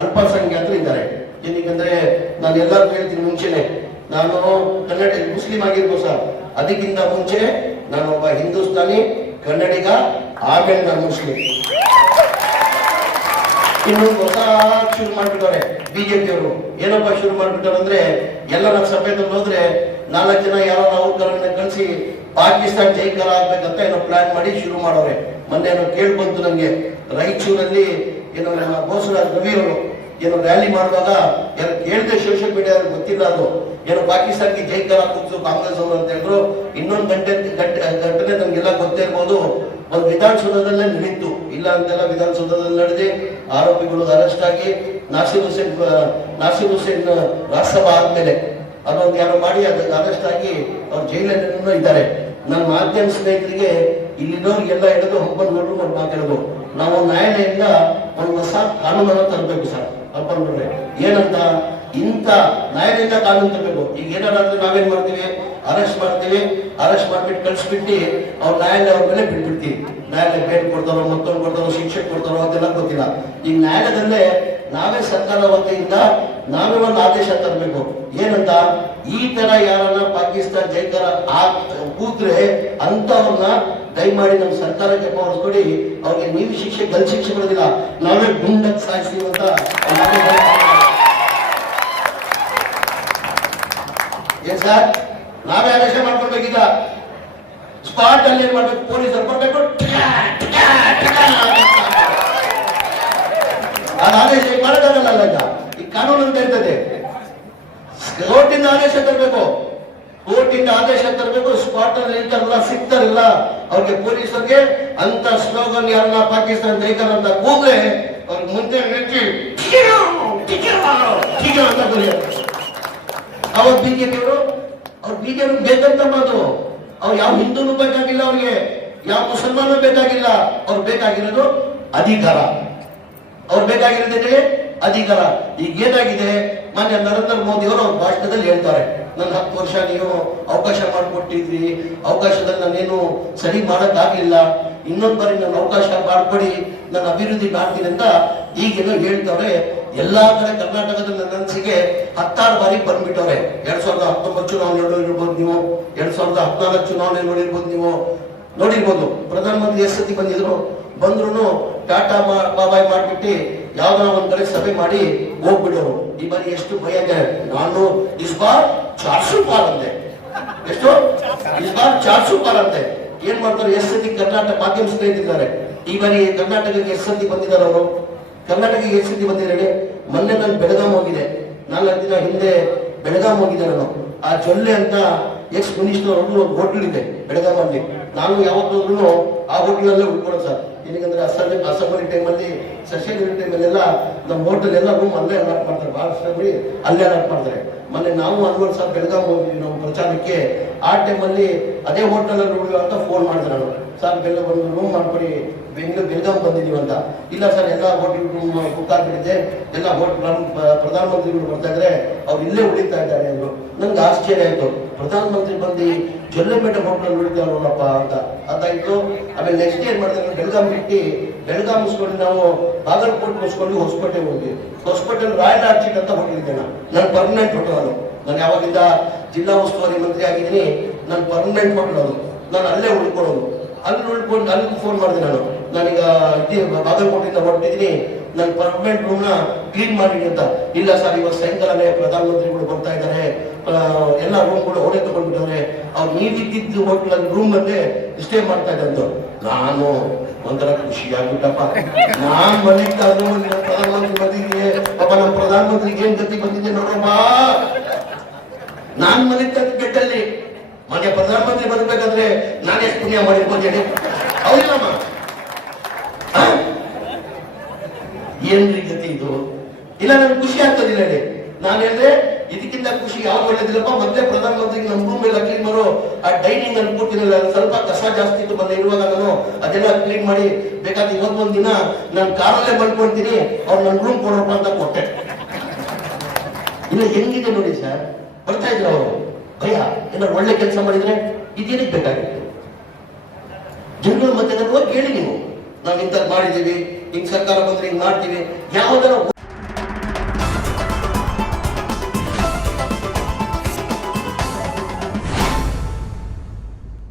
ಅಲ್ಪಸಂಖ್ಯಾತರು ಇದ್ದಾರೆ. ಏನಕ್ಕಂದ್ರೆ ನಾನು ಎಲ್ಲರೂ ಹೇಳ್ತೀನಿ ಮುಂಚೆನೆ, ನಾನು ಕನ್ನಡ, ಮುಸ್ಲಿಂ ಆಗಿರ್ಬೋದು ಸರ್. ಅದಕ್ಕಿಂತ ಮುಂಚೆ ನಾನು ಒಬ್ಬ ಹಿಂದೂಸ್ತಾನಿ, ಕನ್ನಡಿಗ ಆಮೇಲೆ ನಾನು ಮುಸ್ಲಿಂ. ಇನ್ನು ಹೊಸ ಶುರು ಮಾಡ್ಬಿಟ್ಟವ್ರೆ ಬಿಜೆಪಿ ಅವರು. ಏನಪ್ಪ ಶುರು ಮಾಡ್ಬಿಟ್ಟಾರೆ ಅಂದ್ರೆ, ಎಲ್ಲ ನಮ್ಮ ಸಭೆದಲ್ಲಿ ಹೋದ್ರೆ ನಾಲ್ಕು ಜನ ಯಾರೋ ನಾವು ಕನ್ನಡ ಕಳಿಸಿ ಪಾಕಿಸ್ತಾನ ಜೈಕರ ಆಗ್ಬೇಕಂತ ಏನೋ ಪ್ಲಾನ್ ಮಾಡಿ ಶುರು ಮಾಡೋರೆ ಮೊನ್ನೆ ಏನೋ ಕೇಳ್ಬಂತು ನಮ್ಗೆ ರಾಯಚೂರಲ್ಲಿ ಏನೋ ನಮ್ಮ ಬೋಸರಾಜ್ ರವಿ ಅವರು ಏನೋ ರ್ಯಾಲಿ ಮಾಡುವಾಗ ಏನೋ ಕೇಳಿದೆ ಸೋಷಿಯಲ್ ಮೀಡಿಯಾ ಗೊತ್ತಿಲ್ಲ ಅದು. ಏನೋ ಪಾಕಿಸ್ತಾನಕ್ಕೆ ಜೈಕಾರ ಕೂತು ಕಾಂಗ್ರೆಸ್ ಅವರು ಅಂತ ಹೇಳಿದ್ರು. ಇನ್ನೊಂದು ಗಂಟೆ ಗಂಟೆ ಘಟನೆ ನಮ್ಗೆಲ್ಲ ಗೊತ್ತೇ ಇರ್ಬೋದು. ಒಂದು ವಿಧಾನಸೌಧದಲ್ಲೇ ನಿಂತು ಇಲ್ಲ ಅಂತೆಲ್ಲ ವಿಧಾನಸೌಧದಲ್ಲಿ ನಡೆದಿ. ಆರೋಪಿಗಳು ಅರೆಸ್ಟ್ ಆಗಿ ನಾಸಿರ್ ಹುಸೇನ್ ನಾಸಿರ್ ಹುಸೇನ್ ರಾಜ್ಯಸಭಾ ಆದ್ಮೇಲೆ ಅದೊಂದು ಯಾರು ಮಾಡಿ ಅದಕ್ಕೆ ಅರೆಸ್ಟ್ ಆಗಿ ಅವ್ರು ಜೈಲಲ್ಲಿ ಇದ್ದಾರೆ. ನನ್ನ ಮಾಧ್ಯಮ ಸ್ನೇಹಿತರಿಗೆ ಇಲ್ಲಿನವ್ರಿಗೆಲ್ಲ ಹಿಡಿದು ಹಂಪನ್ಗೌಡರು ಒಂದು ಮಾತಾಡೋದು ನಾವು ನ್ಯಾಯಾಲಯದಿಂದ ಒಂದು ಹೊಸ ಕಾನೂನನ್ನು ತರಬೇಕು ಸರ್ ಹಂಪನ್ಗೌಡ್ರೆ ಏನಂತ? ಇಂಥ ನ್ಯಾಯಾಲಯದಿಂದ ಕಾನೂನು ತರಬೇಕು. ಈಗ ಏನಾದ್ರೆ ನಾವೇನ್ ಮಾಡ್ತೀವಿ? ಅರೆಸ್ಟ್ ಮಾಡ್ತೀವಿ. ಅರೆಸ್ಟ್ ಮಾಡ್ಬಿಟ್ಟು ಕಳ್ಸಿಬಿಟ್ಟು ಅವ್ರ ನ್ಯಾಯಾಲಯ ಅವ್ರ ಮೇಲೆ ಬಿಟ್ಬಿಡ್ತೀವಿ. ನ್ಯಾಯಾಲಯ ಬೇಲ್ ಕೊಡ್ತಾರೋ, ಮತ್ತೊಂದು ಕೊಡ್ತಾರೋ, ಶಿಕ್ಷೆ ಕೊಡ್ತಾರೋ ಅದೆಲ್ಲ ಗೊತ್ತಿಲ್ಲ. ಈಗ ನ್ಯಾಯಾಲಯದಲ್ಲೇ ನಾವೇ ಸರ್ಕಾರ ವತಿಯಿಂದ ನಾವೇ ಒಂದು ಆದೇಶ ತರಬೇಕು. ಏನಂತ? ಈ ತರ ಯಾರನ್ನ ಪಾಕಿಸ್ತಾನ ಜೈಕರ ಕೂತ್ರೆ ಅಂತವ್ರನ್ನ ದಯಮಾಡಿ ನಮ್ಮ ಸರ್ಕಾರಕ್ಕೆ ಕೊಡಿ. ಅವ್ರಿಗೆ ನೀವು ಶಿಕ್ಷೆ ಗಲ್ ಶಿಕ್ಷೆ ಕೊಡೋದಿಲ್ಲ. ನಾವೇ ಗುಂಡಕ್ಕೆ ಸಾಯಿಸ್ತೀವಿ ಅಂತ ಸರ್? ನಾವೇ ಆದೇಶ ಮಾಡ್ಕೊಳ್ಬೇಕೀಗ? ಸ್ಪಾಟ್ ಅಲ್ಲಿ ಏನ್ ಮಾಡ್ಬೇಕು? ಪೊಲೀಸರು ಬರ್ಬೇಕು. ಅದು ಆದೇಶ ಈಗ ಮಾಡೋಕ್ಕಾಗಲ್ಲ ಈಗ. ಈ ಕಾನೂನು ಅಂತ ಇರ್ತದೆ. ಕೋರ್ಟಿಂದ ಆದೇಶ ತರಬೇಕು. ಕೋರ್ಟಿಂದ ಆದೇಶ ತರಬೇಕು, ಸ್ಪಾಟ್ ನಿಲ್ತಾರಲ್ಲ ಸಿಗ್ತಾರಲ್ಲ ಅವ್ರಿಗೆ ಪೊಲೀಸರಿಗೆ ಅಂತ ಸ್ಲೋಗನ್ ಯಾರನ್ನ ಪಾಕಿಸ್ತಾನ ಜೈಕರ್ ಅಂತ ಕೂದ್ರೆ ಅವ್ರಿಗೆ ಮುಂದೆ ಟಿಕಿರು ಅಂತ ಬರೆಯೋದು ಅವತ್ತು ಬಿಜೆಪಿ ಅವರು ಬಿಜೆಪಿ ಬೇಕಂತ ಮಾತು. ಅವ್ರು ಯಾವ ಹಿಂದೂನು ಬೇಕಾಗಿಲ್ಲ ಅವ್ರಿಗೆ, ಯಾವ ಮುಸಲ್ಮಾನ ಬೇಕಾಗಿಲ್ಲ. ಅವ್ರು ಬೇಕಾಗಿರೋದು ಅಧಿಕಾರ. ಅವ್ರು ಬೇಕಾಗಿರೋದೇನೆ ಅಧಿಕಾರ. ಈಗ ಏನಾಗಿದೆ? ಮಾನ್ಯ ನರೇಂದ್ರ ಮೋದಿ ಅವರು ಅವ್ರ ಭಾಷಣದಲ್ಲಿ ಹೇಳ್ತಾರೆ. ನನ್ನ ಹತ್ತು ವರ್ಷ ನೀವು ಅವಕಾಶ ಮಾಡಿಕೊಟ್ಟಿದ್ವಿ ಅವಕಾಶದಲ್ಲಿ ನಾನೇನು ಸರಿ ಮಾಡೋಕ್ಕಾಗಲಿಲ್ಲ ಇನ್ನೊಬ್ಬರಿಗೆ ಬಾರಿ ನನ್ನ ಅವಕಾಶ ಮಾಡಿಕೊಡಿ. ನಾನು ಅಭಿವೃದ್ಧಿ ಮಾಡ್ತೀನಿ ಅಂತ ಈಗೇನು ಹೇಳ್ತವ್ರೆ. ಎಲ್ಲಾ ಕಡೆ ಕರ್ನಾಟಕದ ನನ್ನ ಅನಿಸಿಕೆ ಹತ್ತಾರು ಬಾರಿ ಬಂದ್ಬಿಟ್ಟವ್ರೆ. ಎರಡ್ ಸಾವಿರದ ಹತ್ತೊಂಬತ್ತು ಚುನಾವಣೆ ನೋಡಿರ್ಬೋದು ನೀವು. ಎರಡ್ ಸಾವಿರದ ಹದಿನಾಲ್ಕು ಚುನಾವಣೆ ನೋಡಿರ್ಬೋದು ನೀವು. ನೋಡಿರ್ಬೋದು. ಪ್ರಧಾನಮಂತ್ರಿ ಎಷ್ಟು ಸತಿ ಬಂದಿದ್ರು. ಬಂದ್ರು ಟಾಟಾ ಬಾಬಾಯ್ ಮಾಡ್ಬಿಟ್ಟು ಯಾವ್ದಾರ ಒಂದ್ ಕಡೆ ಸಭೆ ಮಾಡಿ ಹೋಗ್ಬಿಡೋರು. ಈ ಬಾರಿ ಎಷ್ಟು ಭಯ ಇದೆ ನಾನು ಇಸ್ ಬಾರ್ ಚಾರ್ಸು ಪಾಲ್ ಅಂತೆ ಎಷ್ಟು? ಇಸ್ ಬಾರ್ ಚಾರ್ಸು ಪಾಲ್ ಅಂತೆ ಏನ್ ಮಾಡ್ತಾರೆ ಸತಿ ಕರ್ನಾಟಕ ಮಾಧ್ಯಮ ಸ್ನೇಹಿತರಿದ್ದಾರೆ ಈ ಬಾರಿ ಕರ್ನಾಟಕಕ್ಕೆ ಎಷ್ಟು ಸತಿ ಬಂದಿದ್ದಾರೆ ಅವರು. ಕರ್ನಾಟಕಕ್ಕೆ ಎಸ್ ಸತಿ ಬಂದಿದ್ದಾರೆ. ಮೊನ್ನೆ ನಾನು ಬೆಳಗಾಂ ಹೋಗಿದೆ ನಾಲ್ಕು ದಿನ ಹಿಂದೆ ಬೆಳಗಾಂ ಹೋಗಿದ್ದೆ ನಾನು. ಆ ಜೊಲ್ಲೆ ಅಂತ ಎಕ್ಸ್ ಮಿನಿಸ್ಟರ್ ಅವರು ಒಂದು ಹೋಟೆಲ್ ಇದೆ ಬೆಳಗಾಮಲ್ಲಿ ನಾನು ಯಾವತ್ತೂ ಆ ಹೋಟ್ಲಲ್ಲೇ ಉಳ್ಕೊಳ್ಳೋದು ಸರ್. ಏನಂದ್ರೆ ಅಸೆಂಬ್ಲಿ ಅಸೆಂಬ್ಲಿ ಟೈಮಲ್ಲಿ ಸೆಷನ್ ಟೈಮಲ್ಲೆಲ್ಲ ನಮ್ಮ ಹೋಟೆಲ್ ಎಲ್ಲ ರೂಮ್ ಅಲ್ಲೇ ಅಲಾಟ್ ಮಾಡ್ತಾರೆ. ಮಹಾರಾಷ್ಟ್ರದಲ್ಲಿ ಅಲ್ಲೇ ಅಲಾಟ್ ಮಾಡ್ತಾರೆ. ಮೊನ್ನೆ ನಾವು ಅನ್ವರ್ ಸರ್ ಬೆಳಗಾವಿ ಹೋಗಿದ್ವಿ ನಾವು ಪ್ರಚಾರಕ್ಕೆ. ಆ ಟೈಮಲ್ಲಿ ಅದೇ ಹೋಟೆಲಲ್ಲಿ ಉಳಿಯೋ ಅಂತ ಫೋನ್ ಮಾಡಿದೆ ನಾನು ಸರ್, ಬೆಲ್ಲ ಒಂದು ರೂಮ್ ಮಾಡ್ಕೊಡಿ. ಬೆಂಗಳೂರು ಬೆಳಗಾವಿ ಬಂದಿದ್ದೀವಿ ಅಂತ. ಇಲ್ಲ ಸರ್, ಎಲ್ಲ ಹೋಟೆಲ್ ರೂಮ್ ಬುಕ್ ಆಗಿಬಿಟ್ಟಿದೆ. ಎಲ್ಲ ಹೋಟೆಲ್ ಪ್ರಧಾನಮಂತ್ರಿಗಳು ಬರ್ತಾ ಇದ್ರೆ. ಅವ್ರು ಇಲ್ಲೇ ಉಳಿತಾ ಇದ್ದಾರೆ ಅಂದ್ರು. ನಂಗೆ ಆಶ್ಚರ್ಯ ಆಯಿತು. ಪ್ರಧಾನಮಂತ್ರಿ ಬಂದು ಜೊಲ್ಲೆಪೇಟೆ ಹೋಟೆಲ್ ಉಳಿತಾರಲ್ಲಪ್ಪ ಅಂತ. ಅದಾಯಿತು. ಆಮೇಲೆ ನೆಕ್ಸ್ಟ್ ಏನು ಮಾಡಿದ್ರೆ ಬೆಳಗಾವಿ ಬಿಟ್ಟು ಬೆಳಗಾವಿ ಮುಗಿಸ್ಕೊಂಡು ನಾವು ಬಾಗಲಕೋಟೆ ಮುಗಿಸ್ಕೊಂಡು ಹೊಸಪೇಟೆ ಹೋದ್ವಿ. ಹೊಸಪೇಟೆಯಲ್ಲಿ ರಾಯಲ್ ಆರ್ಚಿಟ್ ಅಂತ ಹೋಟೆಲ್ ನಾನು ಪರ್ಮನೆಂಟ್ ಹೋಟೆಲ್ ಅದು ನಾನು ಯಾವಾಗಿಂದ ಜಿಲ್ಲಾ ಉಸ್ತುವಾರಿ ಮಂತ್ರಿ ಆಗಿದ್ದೀನಿ, ನಾನು ಪರ್ಮನೆಂಟ್ ಮಾಡೋದು ನಾನು ಅಲ್ಲೇ ಉಳ್ಕೊಳ್ಳೋದು. ಅಲ್ಲಿ ಉಳ್ಕೊಂಡು, ಅಲ್ಲಿ ಫೋನ್ ಮಾಡಿದೆ ನಾನು. ನಾನೀಗ ಇದ್ದೀನಿ ಬಾಗಲಕೋಟೆಯಿಂದ ಹೊರಟಿದ್ದೀನಿ. ನನ್ನ ಪರ್ಮನೆಂಟ್ ರೂಮ್ನ ಕ್ಲೀನ್ ಮಾಡಿ ಅಂತ. ಇಲ್ಲ ಸರ್ ಇವತ್ತು ಸಾಯಂಕಾಲನೇ ಪ್ರಧಾನಮಂತ್ರಿಗಳು ಬರ್ತಾ ಇದ್ದಾರೆ. ಎಲ್ಲ ರೂಮ್ಗಳು ಹೊಡೆ ತಗೊಂಡ್ಬಿಟ್ಟವ್ರೆ ಅವ್ರು ನೀವಿದ್ದಿದ್ದು ಹೋಟ್ಲ ರೂಮ್ ಅಲ್ಲೇ ಸ್ಟೇ ಮಾಡ್ತಾ ಇದ್ದಂತ ನಾನು ಒಂಥರ ಖುಷಿ ಆಗ್ಬಿಟ್ಟಪ್ಪ. ನಾನ್ ಮನೆ ಪ್ರಧಾನಮಂತ್ರಿ ಬಂದಿದ್ದೀನಿ. ಪಾಪ ನಮ್ಮ ಪ್ರಧಾನಮಂತ್ರಿಗೆ ಏನ್ ಗತಿ ಬಂದಿದ್ದೆ ನೋಡಮ್ಮ ನಾನ್ ಮನೆ ತಂದ ಕೆಟ್ಟಲ್ಲಿ. ಮನೆ ಪ್ರಧಾನಮಂತ್ರಿ ಬರಬೇಕಾದ್ರೆ ನಾನು ಪುಣ್ಯ ಮಾಡಿರ್ಬೋದು ಹೇಳಿ ಹೌದಿಲ್ಲಮ್ಮ? ಏನ್ರಿ ಗತಿ ಇದು? ಇಲ್ಲ ನನ್ಗೆ ಖುಷಿ ಆಗ್ತದಿಲ್ಲ ಹೇಳಿ. ನಾನು ಹೇಳಿದ್ರೆ ಇದಕ್ಕಿಂತ ಖುಷಿ ಯಾವ್ದು ಒಳ್ಳೇದಿಲ್ಲಪ್ಪ, ಮತ್ತೆ ಪ್ರಧಾನಮಂತ್ರಿಗೆ ನಮ್ಮ ರೂಮ್ ಎಲ್ಲ ಕ್ಲೀನ್ ಮಾಡೋ. ಆ ಡೈನಿಂಗ್ ಅನ್ನು ಕೂತಿರಲಿಲ್ಲ ಸ್ವಲ್ಪ ಕಸ ಜಾಸ್ತಿ ಇತ್ತು ಬಂದ, ಇರುವಾಗ ನಾನು ಅದೆಲ್ಲ ಕ್ಲೀನ್ ಮಾಡಿ ಬೇಕಾದ್ರೆ ಇವತ್ತೊಂದು ದಿನ ನಾನು ಕಾರಲ್ಲೇ ಬಂದ್ಕೊಳ್ತೀನಿ ಅವ್ರು ನನ್ನ ರೂಮ್ ಕೊಡೋಪ್ಪ ಅಂತ ಕೊಟ್ಟೆ. ಇಲ್ಲ ಹೆಂಗಿದೆ ನೋಡಿ ಸರ್ ಬರ್ತಾ ಇದ್ರು ಅವರು. ಭಯ. ಏನಾದ್ರು ಒಳ್ಳೆ ಕೆಲಸ ಮಾಡಿದ್ರೆ ಇದೇನಕ್ಕೆ ಬೇಕಾಗಿತ್ತು? ಜನಗಳ ಮತ್ತೆ ಕೇಳಿ ನೀವು. ನಾವು ಇಂಥದ್ದು ಮಾಡಿದೀವಿ, ಹಿಂಗ್ ಸರ್ಕಾರ ಬಂದ್ರೆ ಹಿಂಗ್ ಮಾಡ್ತೀವಿ. ಯಾವ್ದಾರ